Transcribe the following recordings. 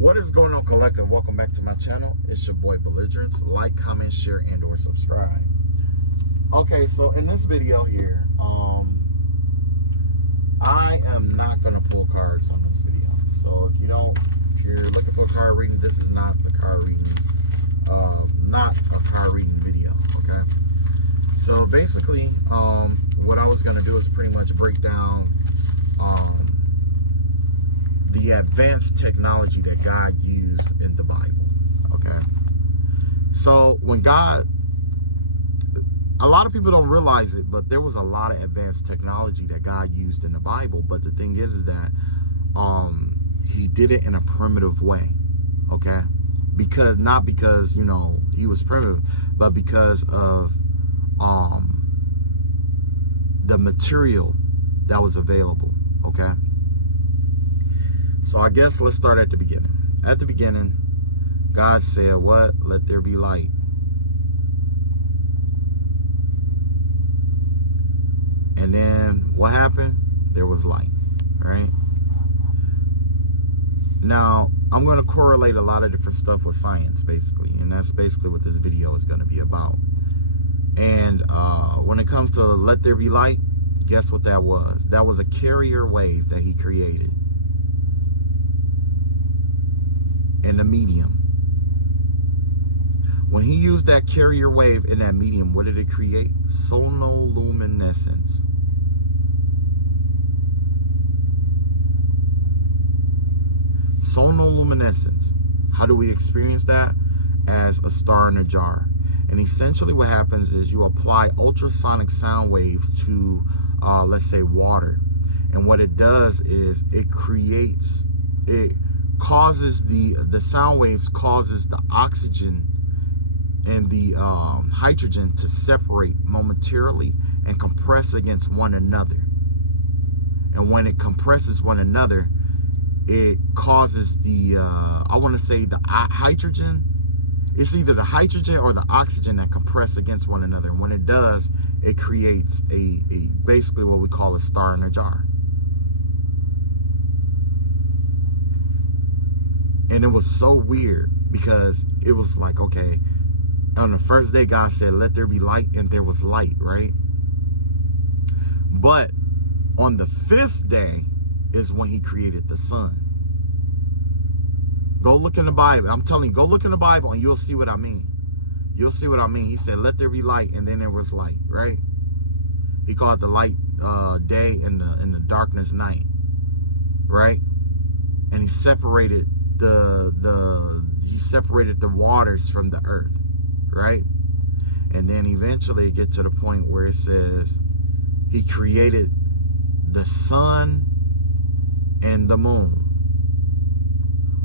What is going on, collective? Welcome back to my channel. It's your boy Belligerence. Like, comment, share, and or subscribe. Okay, so in this video here, I am not gonna pull cards on this video. So if you're looking for a card reading, this is not the card reading, not a card reading video. Okay. So basically, what I was gonna do is pretty much break down the advanced technology that God used in the Bible. Okay. So when God, a lot of people don't realize it, but there was a lot of advanced technology that God used in the Bible. But the thing is that he did it in a primitive way. Okay. Not because he was primitive, but because of the material that was available. Okay. So I guess let's start at the beginning. At the beginning, God said, what? Let there be light. And then what happened? There was light, right? Now, I'm going to correlate a lot of different stuff with science, basically. And that's basically what this video is going to be about. And when it comes to let there be light, guess what that was? That was a carrier wave that he created in the medium. When he used that carrier wave in that medium, what did it create? Sonoluminescence. Sonoluminescence. How do we experience that? As a star in a jar. And essentially what happens is you apply ultrasonic sound waves to, let's say, water. And what it does is it causes the sound waves causes the oxygen and the hydrogen to separate momentarily and compress against one another. And when it compresses one another, it causes the I want to say the hydrogen. It's either the hydrogen or the oxygen that compress against one another. And when it does, it creates a basically what we call a star in a jar. And it was so weird because it was like, okay, on the first day, God said, let there be light, and there was light, right? But on the fifth day is when he created the sun. Go look in the Bible. I'm telling you, go look in the Bible and you'll see what I mean. You'll see what I mean. He said, let there be light, and then there was light, right? He called the light day and the darkness night, right? And he separated the waters from the earth, right? And then eventually it gets to the point where it says he created the sun and the moon,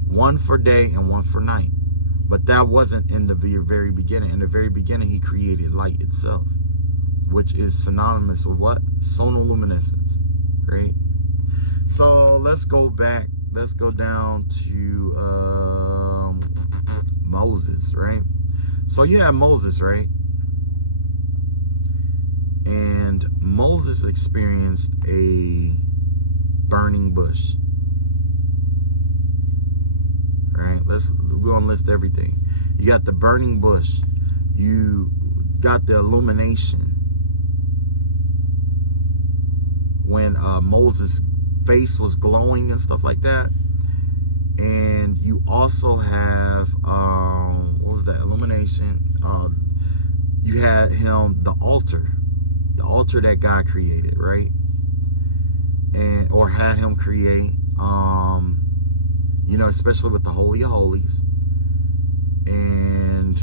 one for day and one for night. But that wasn't in the very beginning. In the very beginning, he created light itself, which is synonymous with what? Sonoluminescence, right? So let's go back. Let's go down to Moses, right? So you have Moses, right? And Moses experienced a burning bush. All right, we're gonna list everything. You got the burning bush. You got the illumination when Moses' face was glowing and stuff like that. And you also have what was that? Illumination. You had him the altar that God created, right? And or had him create, especially with the Holy of Holies. And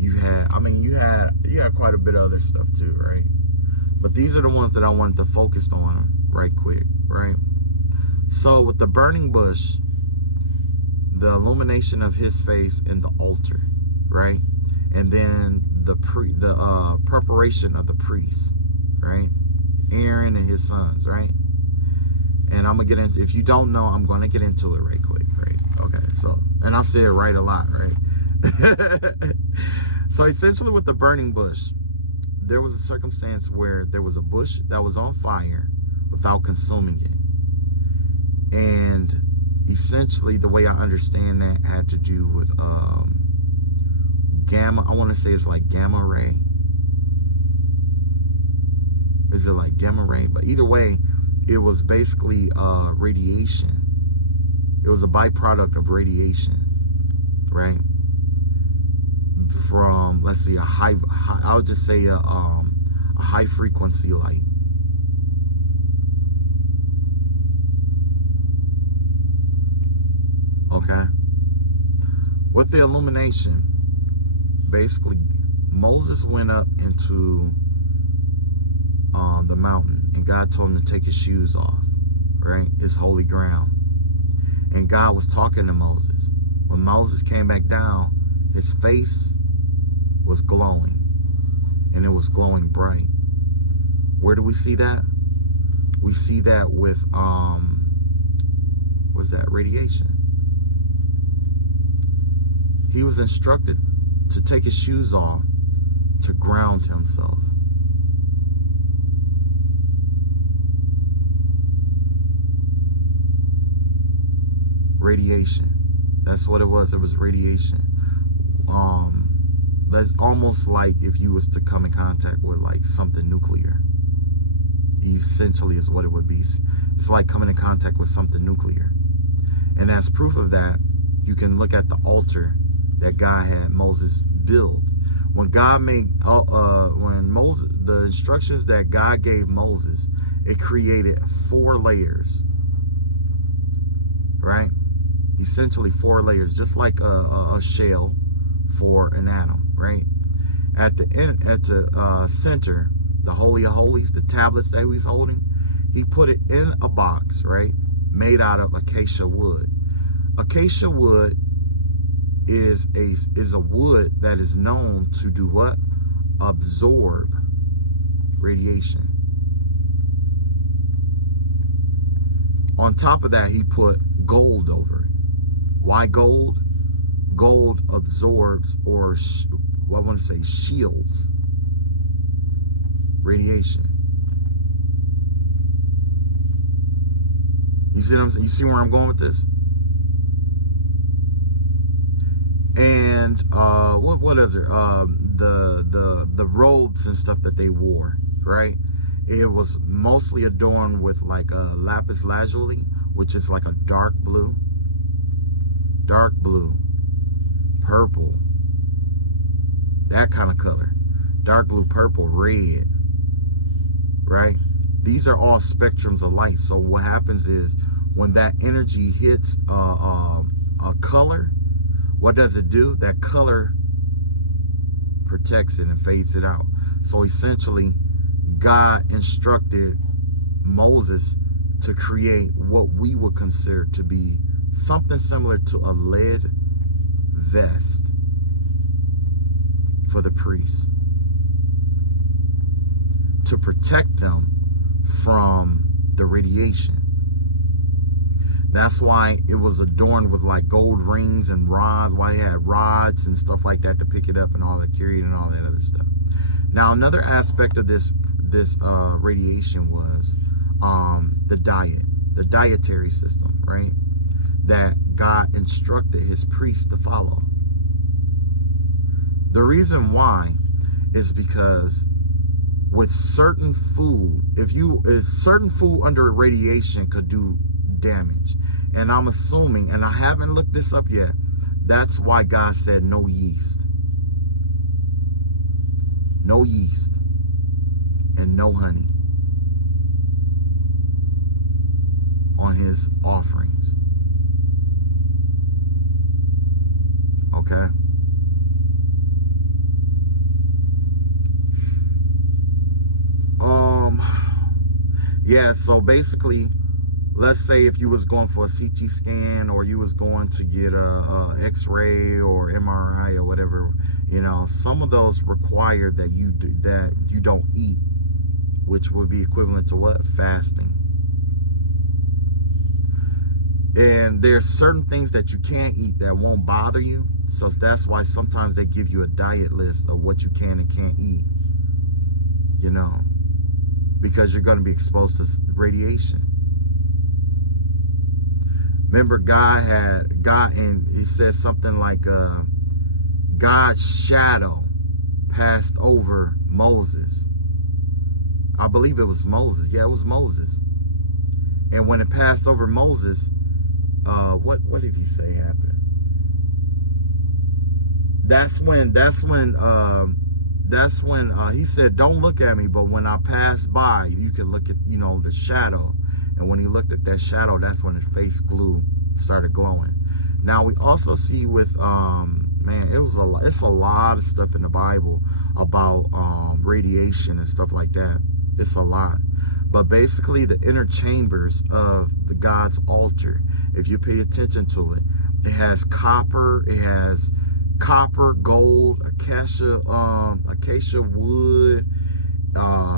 you had quite a bit of other stuff too, right? But these are the ones that I wanted to focus on right quick, right? So with the burning bush, the illumination of his face in the altar, right? And then the preparation of the priests, right? Aaron and his sons, right? And I'm gonna get into, if you don't know, I'm gonna get into it right quick, right? Okay, so, and I say it right a lot, right? So essentially with the burning bush, there was a circumstance where there was a bush that was on fire without consuming it. And essentially the way I understand that had to do with gamma. I want to say it's like gamma ray. Is it like gamma ray? But either way, it was basically radiation. It was a byproduct of radiation, right? From, let's see, I would just say a high frequency light. Okay. With the illumination, basically Moses went up into the mountain, and God told him to take his shoes off, right? His holy ground. And God was talking to Moses. When Moses came back down, his face was glowing, and it was glowing bright. Where do we see that? We see that with what's that? Radiation. He was instructed to take his shoes off to ground himself. Radiation. That's what it was. It was radiation. That's almost like if you was to come in contact with like something nuclear. Essentially is what it would be. It's like coming in contact with something nuclear. And as proof of that, you can look at the altar that God had Moses build. When God made, when Moses, the instructions that God gave Moses, it created 4 layers, right? Essentially 4 layers, just like a shell for an atom, right? At the end, at the center, the Holy of Holies, the tablets that he was holding, he put it in a box, right? Made out of acacia wood. Acacia wood is a wood that is known to do what? Absorb radiation. On top of that, he put gold over it. Why gold? Gold absorbs, or I want to say shields, radiation. You see what I'm saying? You see where I'm going with this? And what is it? The robes and stuff that they wore, right? It was mostly adorned with like a lapis lazuli, which is like a dark blue, purple, that kind of color, dark blue, purple, red, right? These are all spectrums of light. So what happens is when that energy hits a color, what does it do? That color protects it and fades it out. So essentially, God instructed Moses to create what we would consider to be something similar to a lead vest for the priests, to protect them from the radiation. That's why it was adorned with like gold rings and rods, why it had rods and stuff like that to pick it up and all that, carry it and all that other stuff. Now, another aspect of this radiation was the diet, the dietary system, right? That God instructed his priests to follow. The reason why is because with certain food, if certain food under radiation could do damage, and I'm assuming, and I haven't looked this up yet, that's why God said no yeast, and no honey on his offerings. Okay. Yeah, so basically, let's say if you was going for a CT scan, or you was going to get a X-ray or MRI or whatever, you know, some of those require that you don't eat, which would be equivalent to what? Fasting. And there's certain things that you can't eat that won't bother you. So that's why sometimes they give you a diet list of what you can and can't eat, you know, because you're going to be exposed to radiation. Remember, he said something like, God's shadow passed over Moses. I believe it was Moses. Yeah, it was Moses. And when it passed over Moses, what did he say happened? That's when he said, don't look at me, but when I pass by, you can look at, the shadow. And when he looked at that shadow, that's when his face started glowing. Now we also see with, it's a lot of stuff in the Bible about radiation and stuff like that. It's a lot. But basically the inner chambers of the God's altar, if you pay attention to it, it has copper, gold, acacia wood,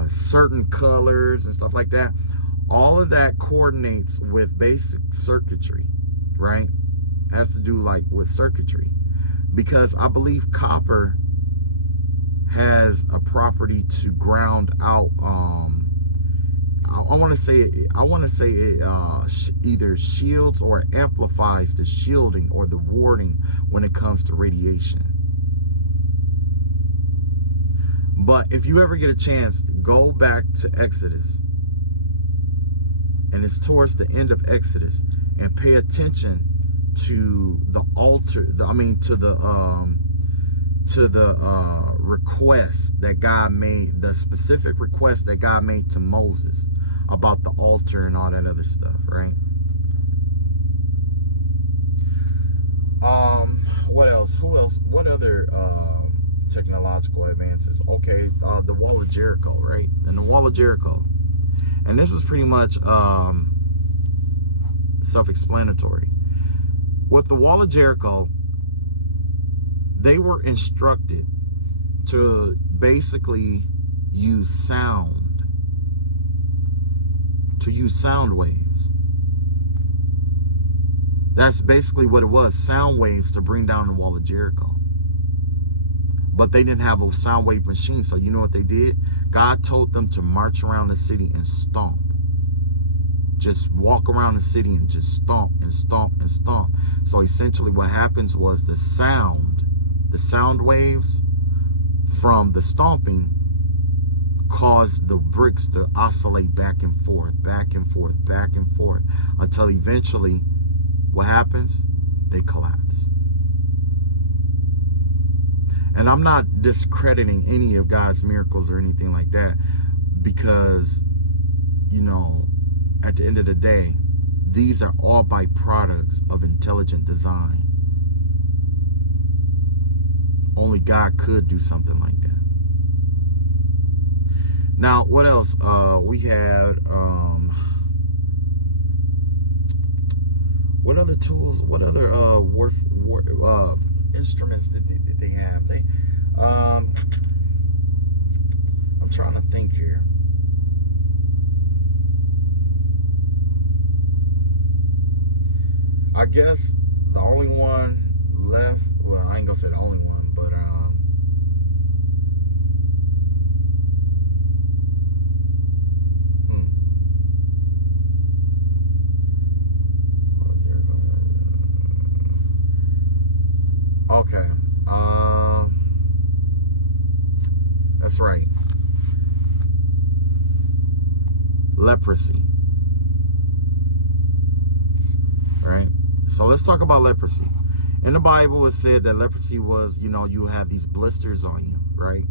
certain colors and stuff like that. All of that coordinates with basic circuitry, right? Has to do with circuitry, because I believe copper has a property to ground out. I want to say it either shields or amplifies the shielding or the warding when it comes to radiation. But if you ever get a chance, go back to Exodus, and it's towards the end of Exodus, and pay attention to the altar. To the request that God made, the specific request that God made to Moses about the altar and all that other stuff, right? What else? What other technological advances? Okay, the Wall of Jericho, right? And the Wall of Jericho, and this is pretty much self-explanatory. With the Wall of Jericho, they were instructed to basically use sound waves. That's basically what it was, sound waves, to bring down the Wall of Jericho. But they didn't have a sound wave machine, so you know what they did? God told them to march around the city and stomp. Just walk around the city and just stomp and stomp and stomp. So essentially what happens was the sound waves from the stomping caused the bricks to oscillate back and forth, until eventually what happens? They collapse. And I'm not discrediting any of God's miracles or anything like that, because, at the end of the day, these are all byproducts of intelligent design. Only God could do something like that. Now, what else? We had, what other tools, what other instruments did they have? I'm trying to think here. I guess the only one left, well, I ain't gonna say the only one, but okay, that's right, leprosy, right? So let's talk about leprosy. In the Bible, it said that leprosy was, you have these blisters on you, right?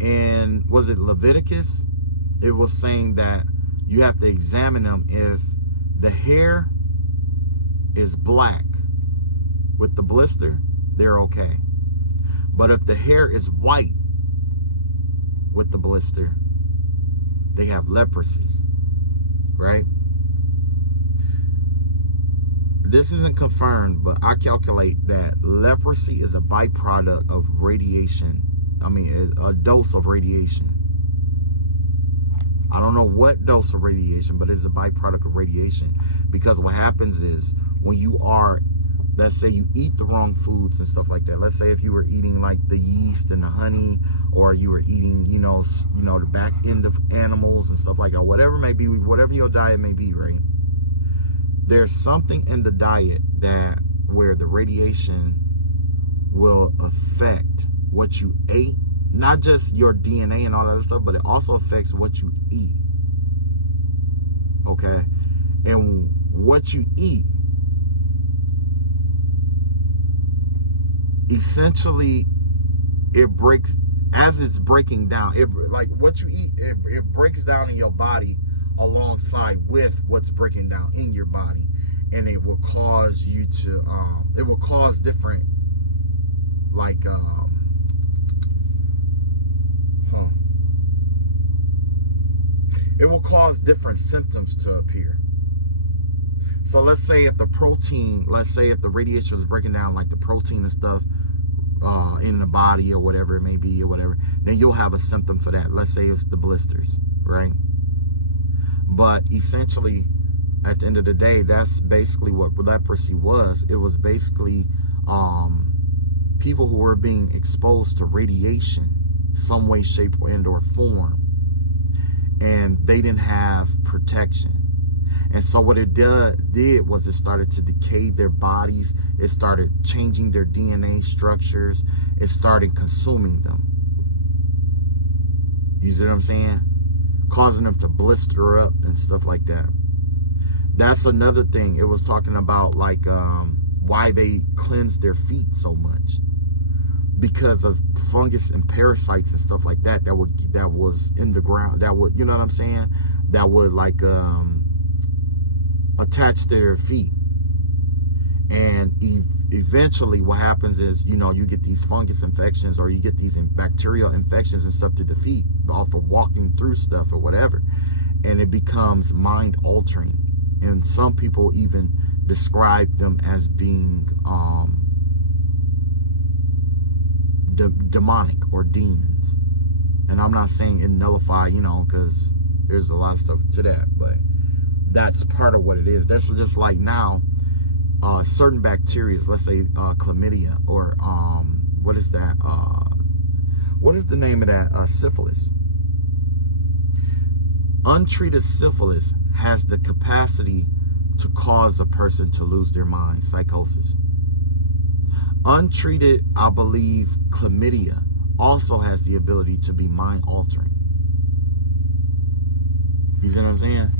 And was it Leviticus? It was saying that you have to examine them. If the hair is black with the blister, they're okay. But if the hair is white with the blister, they have leprosy, right? This isn't confirmed, but I calculate that leprosy is a byproduct of radiation. A dose of radiation. I don't know what dose of radiation, but it's a byproduct of radiation. Because what happens is, when you are, let's say you eat the wrong foods and stuff like that. Let's say if you were eating like the yeast and the honey, or you were eating, the back end of animals and stuff like that. Whatever it may be, whatever your diet may be, right? there's something in the diet that where the radiation will affect what you ate, not just your DNA and all that stuff, but it also affects what you eat. Okay? And what you eat, essentially, it breaks, as it's breaking down, it, like what you eat, it breaks down in your body alongside with what's breaking down in your body. And it will cause you to, it will cause different, like, it will cause different symptoms to appear. So let's say if the protein, let's say if the radiation is breaking down like the protein and stuff in the body or whatever it may be or whatever, then you'll have a symptom for that. Let's say it's the blisters, right? But essentially, at the end of the day, that's basically what leprosy was. It was basically people who were being exposed to radiation, some way, shape, and or form, and they didn't have protection. And so what it did was it started to decay their bodies. It started changing their DNA structures. It started consuming them. You see what I'm saying? Causing them to blister up and stuff like that. That's another thing. It was talking about like why they cleanse their feet so much. Because of fungus and parasites and stuff like that that was in the ground, that would, you know what I'm saying, that would like attach to their feet. And eventually what happens is, you know, you get these fungus infections or you get these bacterial infections and stuff to the feet off of walking through stuff or whatever, and it becomes mind altering. And some people even describe them as being demonic or demons. And I'm not saying it nullify, you know, because there's a lot of stuff to that, but that's part of what it is. That's just like now, certain bacteria, let's say chlamydia or what is that? What is the name of that? Syphilis. Untreated syphilis has the capacity to cause a person to lose their mind, psychosis. Untreated, I believe, chlamydia also has the ability to be mind altering. You see what I'm saying?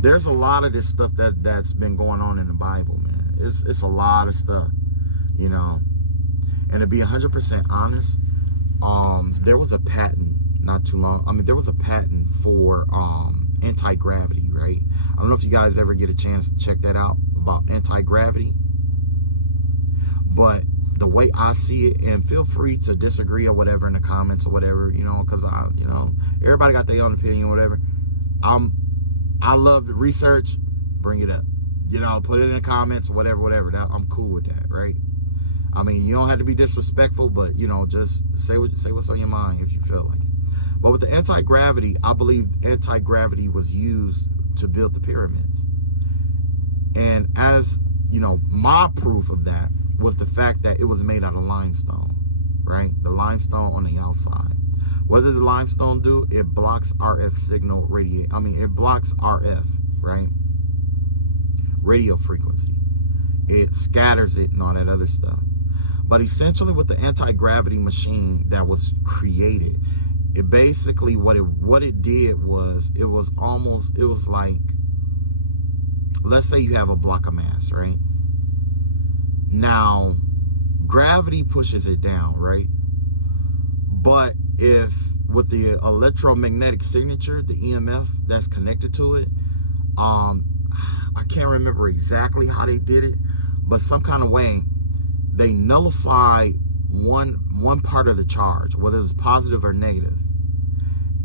There's a lot of this stuff that's been going on in the Bible, man. It's a lot of stuff, you know. And to be 100% honest, there was a patent not too long. I mean, there was a patent for anti-gravity, right? I don't know if you guys ever get a chance to check that out about anti-gravity. But the way I see it, and feel free to disagree or whatever in the comments or whatever, you know, because you know, everybody got their own opinion or whatever. I love the research. Bring it up, you know, put it in the comments, whatever. That, I'm cool with that, right? I mean, you don't have to be disrespectful, but you know, just say what's on your mind if you feel like it. But with the anti-gravity, I believe anti-gravity was used to build the pyramids. And as you know, my proof of that was the fact that it was made out of limestone, right? The limestone on the outside. What does the limestone do? It blocks RF signal it blocks RF, right? Radio frequency. It scatters it and all that other stuff. But essentially with the anti-gravity machine that was created, it basically, what it did was, it was like, let's say you have a block of mass, right? Now, gravity pushes it down, right? But if with the electromagnetic signature, the EMF that's connected to it, I can't remember exactly how they did it, but some kind of way they nullify one part of the charge, whether it's positive or negative.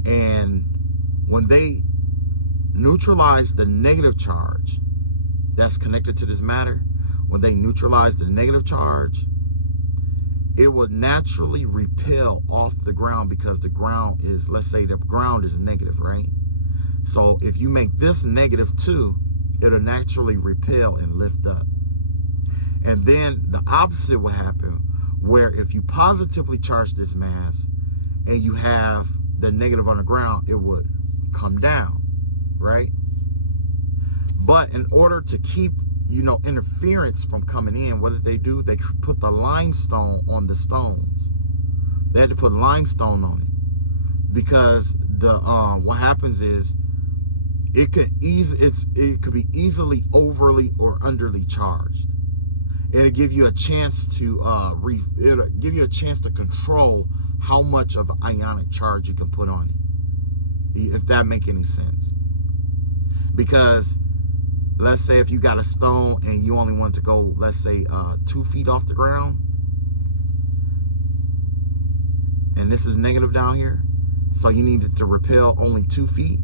And when they neutralize the negative charge that's connected to this matter, when they neutralize the negative charge, it will naturally repel off the ground, because the ground is, let's say the ground is negative, right? So if you make this negative too, it'll naturally repel and lift up. And then the opposite will happen, where if you positively charge this mass and you have the negative on the ground, it would come down, right? But in order to keep, you know, interference from coming in, what did they do? They put the limestone on the stones. They had to put limestone on it, because the what happens is it could be easily overly or underly charged. It'll give you a chance to it'll give you a chance to control how much of ionic charge you can put on it, if that make any sense. Because let's say if you got a stone and you only want to go, let's say 2 feet off the ground, and this is negative down here, so you need it to repel only 2 feet.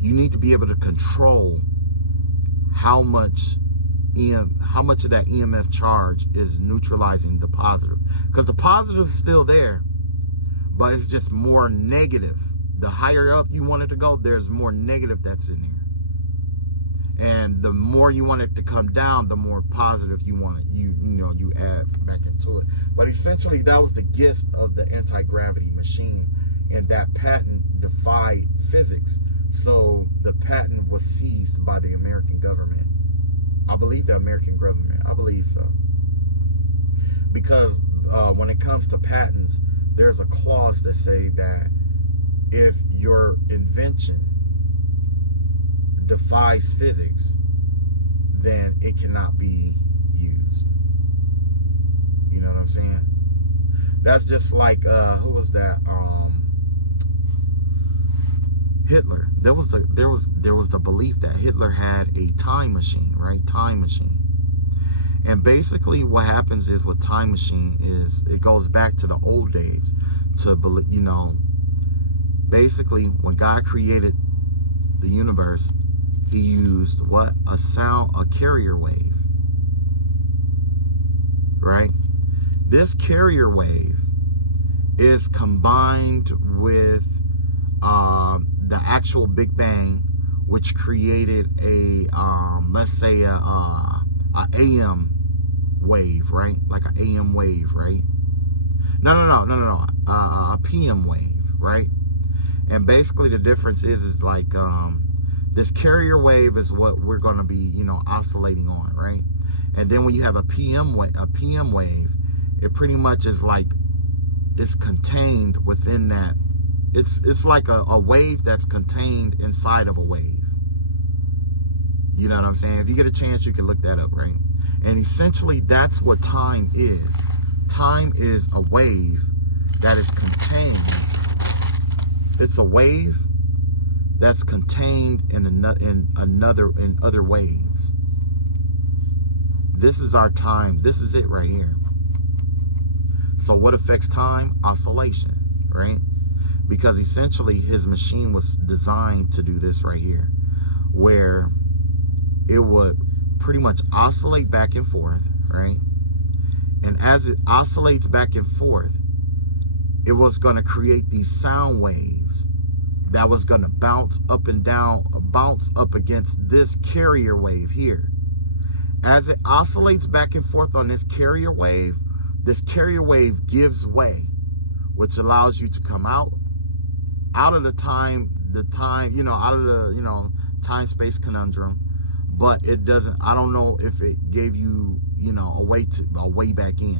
You need to be able to control how much of that EMF charge is neutralizing the positive, because the positive is still there, but it's just more negative. The higher up you want it to go, there's more negative that's in here, and the more you want it to come down, the more positive you want it, you add back into it. But essentially, that was the gift of the anti-gravity machine, and that patent defied physics. So the patent was seized by the American government. I believe the American government. I believe so. Because when it comes to patents, there's a clause that say that if your invention defies physics, then it cannot be used. You know what I'm saying? That's just like who was that? Hitler. There was the belief that Hitler had a time machine, right? Time machine. And basically what happens is with time machine is it goes back to the old days, to, you know, basically when God created the universe, he used what? A carrier wave, right? This carrier wave is combined with the actual Big Bang, which created a let's say a AM wave, right? Like an AM wave, right? No, a PM wave, right? And basically the difference is like this carrier wave is what we're going to be, you know, oscillating on, right? And then when you have a PM wave, it pretty much is like it's contained within that. It's like a wave that's contained inside of a wave. You know what I'm saying? If you get a chance, you can look that up, right? And essentially, that's what time is. Time is a wave that is contained. It's a wave that's contained in other waves. This is our time. This is it right here. So what affects time? Oscillation, right? Because essentially his machine was designed to do this right here, where it would pretty much oscillate back and forth, right? And as it oscillates back and forth, it was going to create these sound waves that was going to bounce up and down, bounce up against this carrier wave here. As it oscillates back and forth on this carrier wave gives way, which allows you to come out of the time, out of the, time-space conundrum. But it doesn't, I don't know if it gave you, a way back in.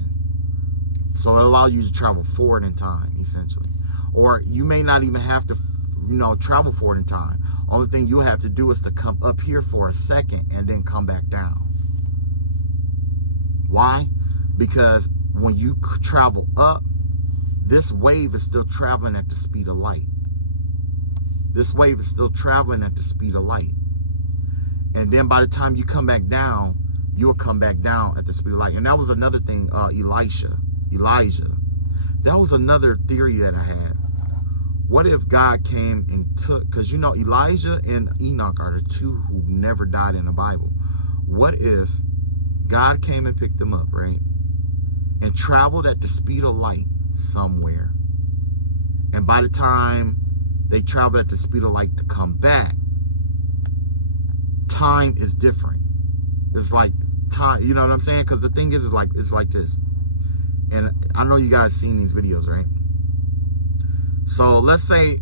So it allows you to travel forward in time, essentially. Or you may not even have to, travel forward in time. Only thing you have to do is to come up here for a second and then come back down. Why? Because when you travel up, this wave is still traveling at the speed of light. This wave is still traveling at the speed of light. And then by the time you come back down, you'll come back down at the speed of light. And that was another thing, Elijah. That was another theory that I had. What if God came and took, because Elijah and Enoch are the two who never died in the Bible. What if God came and picked them up, right? And traveled at the speed of light somewhere. And by the time they traveled at the speed of light to come back, time is different. It's like time, you know what I'm saying? Because the thing is like, it's like this. And I know you guys seen these videos, right? So let's say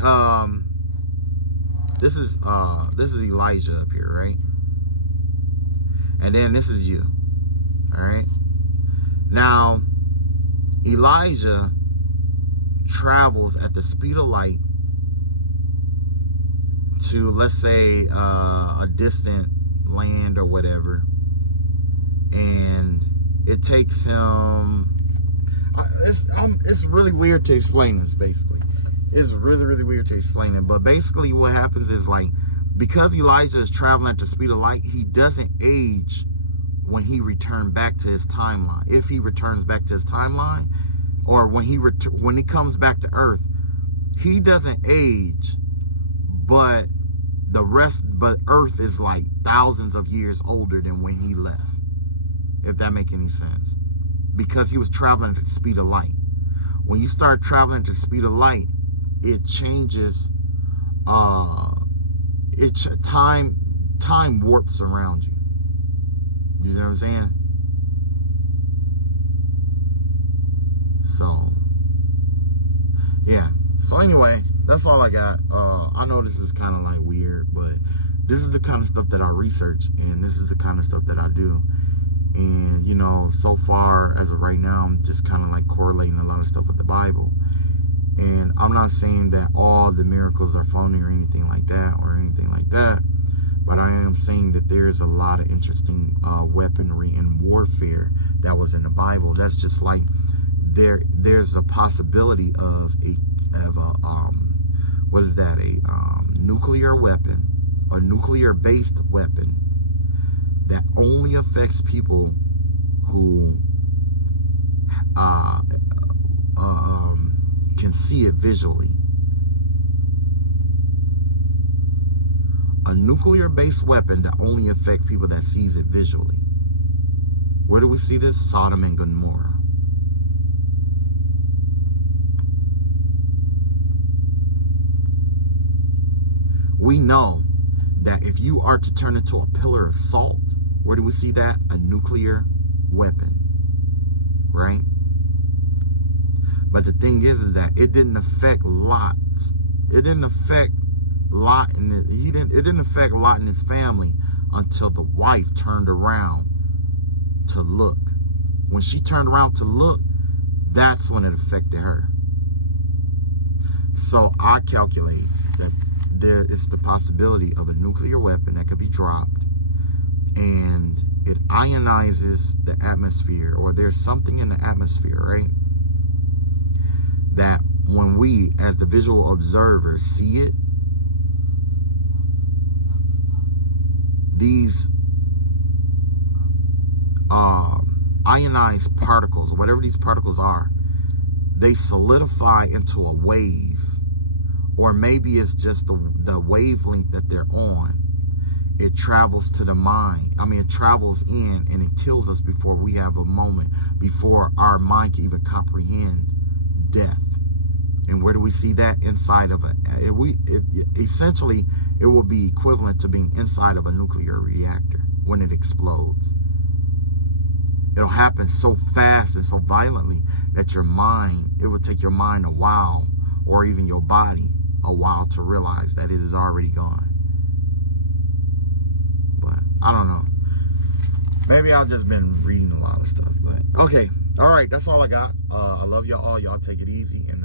this is Elijah up here, right? And then this is you. All right. Now, Elijah travels at the speed of light to, let's say, a distant land or whatever. And it takes him... It's really weird to explain this, basically. It's really, really weird to explain it. But basically what happens is, like, because Elijah is traveling at the speed of light, he doesn't age when he returned back to his timeline. If he returns back to his timeline, or when he comes back to Earth, he doesn't age, but Earth is like thousands of years older than when he left. If that make any sense. Because he was traveling at the speed of light. When you start traveling at the speed of light, it changes, time warps around you. You know what I'm saying? So, yeah. So anyway, that's all I got. I know this is kind of like weird, but this is the kind of stuff that I research, and this is the kind of stuff that I do. And, you know, so far as of right now, I'm just kind of like correlating a lot of stuff with the Bible. And I'm not saying that all the miracles are phony or anything like that, but I am saying that there's a lot of interesting weaponry and warfare that was in the Bible. That's just like there's a possibility of a nuclear weapon, a nuclear-based weapon that only affects people who can see it visually. A nuclear-based weapon that only affects people that sees it visually. Where do we see this? Sodom and Gomorrah. We know that if you are to turn into a pillar of salt, where do we see that? A nuclear weapon, right? But the thing is that it didn't affect Lot. It didn't affect Lot and it didn't affect Lot and his family until the wife turned around to look. When she turned around to look, that's when it affected her. So I calculate that there is the possibility of a nuclear weapon that could be dropped, and it ionizes the atmosphere, or there's something in the atmosphere, right? That when we, as the visual observers, see it, these ionized particles, whatever these particles are, they solidify into a wave. Or maybe it's just the wavelength that they're on. It travels to the mind. I mean, it travels in and it kills us before we have a moment, before our mind can even comprehend death. And where do we see that? Inside of essentially, it will be equivalent to being inside of a nuclear reactor when it explodes. It'll happen so fast and so violently that your mind, it will take your mind a while, or even your body a while, to realize that it is already gone. But I don't know. Maybe I've just been reading a lot of stuff. But okay. All right. That's all I got. I love y'all all. Y'all take it easy. And